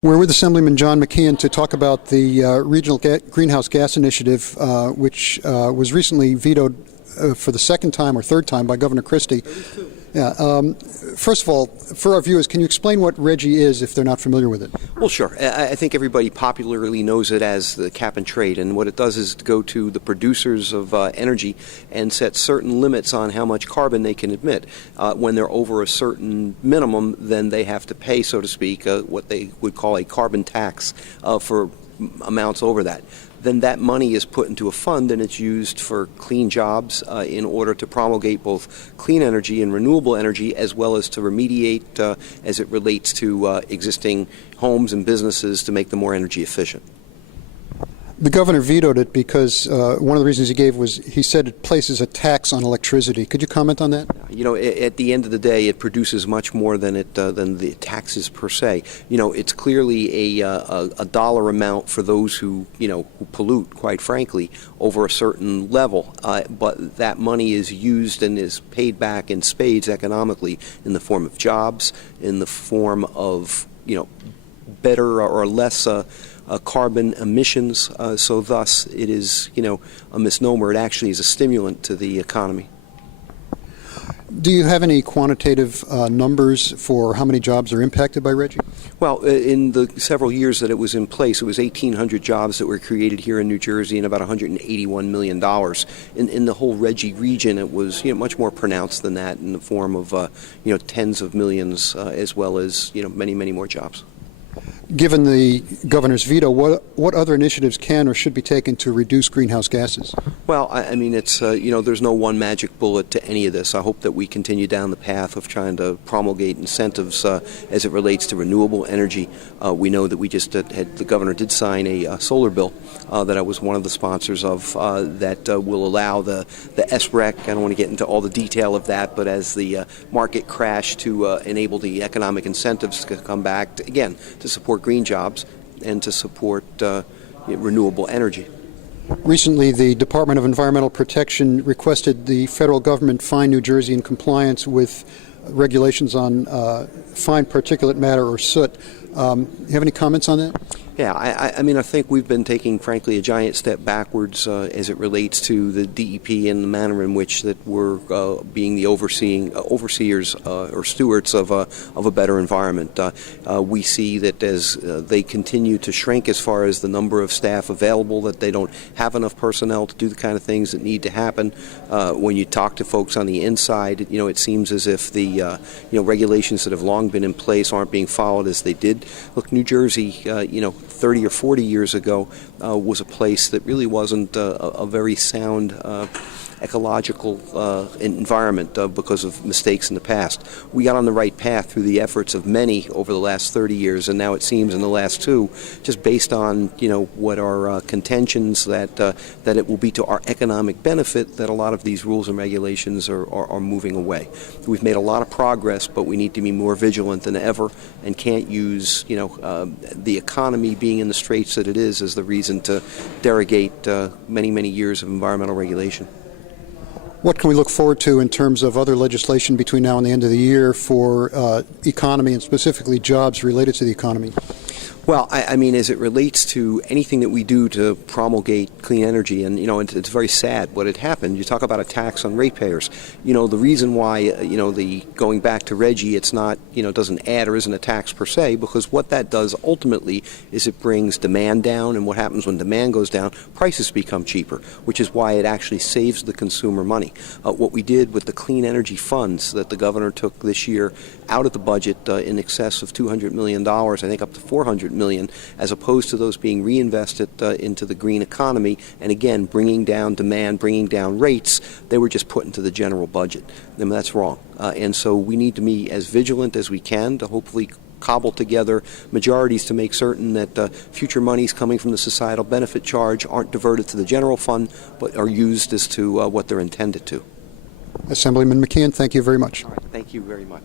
We're with Assemblyman John McKeon to talk about the Regional Greenhouse Gas Initiative, which was recently vetoed for the second time or third time by Governor Christie. Yeah. First of all, for our viewers, can you explain what RGGI is if they're not familiar with it? Well, sure. I think everybody popularly knows it as the cap and trade, and what it does is go to the producers of energy and set certain limits on how much carbon they can emit. When they're over a certain minimum, then they have to pay, so to speak, what they would call a carbon tax for amounts over that. Then that money is put into a fund and it's used for clean jobs in order to promulgate both clean energy and renewable energy, as well as to remediate as it relates to existing homes and businesses to make them more energy efficient. The governor vetoed it because one of the reasons he gave was he said it places a tax on electricity. Could you comment on that? You know, at the end of the day, it produces much more than the taxes per se. You know, it's clearly a dollar amount for those who who pollute, quite frankly, over a certain level. But that money is used and is paid back in spades economically in the form of jobs, in the form of better or less carbon emissions, so thus it is, a misnomer. It actually is a stimulant to the economy. Do you have any quantitative numbers for how many jobs are impacted by RGGI? Well, in the several years that it was in place, it was 1,800 jobs that were created here in New Jersey and about $181 million. In the whole RGGI region, it was much more pronounced than that in the form of tens of millions as well as many, many more jobs. Given the governor's veto, what other initiatives can or should be taken to reduce greenhouse gases? Well, I mean, it's there's no one magic bullet to any of this. I hope that we continue down the path of trying to promulgate incentives as it relates to renewable energy. We know that we just the governor did sign a solar bill that I was one of the sponsors of that will allow the SREC. I don't want to get into all the detail of that, but as the market crashed, to enable the economic incentives to come back again to support green jobs and to support renewable energy. Recently, the Department of Environmental Protection requested the federal government find New Jersey in compliance with regulations on fine particulate matter or soot. You have any comments on that? Yeah, I mean, I think we've been taking, frankly, a giant step backwards as it relates to the DEP and the manner in which that we're being the overseers or stewards of a better environment. We see that as they continue to shrink as far as the number of staff available, that they don't have enough personnel to do the kind of things that need to happen. When you talk to folks on the inside, it seems as if the regulations that have long been in place aren't being followed as they did. Look, New Jersey, 30 or 40 years ago was a place that really wasn't a very sound ecological environment because of mistakes in the past. We got on the right path through the efforts of many over the last 30 years, and now it seems in the last two, just based on what our contentions that it will be to our economic benefit, that a lot of these rules and regulations are moving away. We've made a lot of progress, but we need to be more vigilant than ever, and can't use the economy being in the straits that it is as the reason to derogate many years of environmental regulation. What can we look forward to in terms of other legislation between now and the end of the year for economy and specifically jobs related to the economy? Well, I mean, as it relates to anything that we do to promulgate clean energy, and it's very sad what had happened. You talk about a tax on ratepayers. The reason why the going back to RGGI, it's not doesn't add or isn't a tax per se, because what that does ultimately is it brings demand down, and what happens when demand goes down, prices become cheaper, which is why it actually saves the consumer money. What we did with the clean energy funds that the governor took this year out of the budget in excess of $200 million, I think up to $400 million, as opposed to those being reinvested into the green economy, and again bringing down demand, bringing down rates, they were just put into the general budget. And that's wrong. And so we need to be as vigilant as we can to hopefully cobble together majorities to make certain that future monies coming from the societal benefit charge aren't diverted to the general fund, but are used as to what they're intended to. Assemblyman McKeon, thank you very much. All right, thank you very much.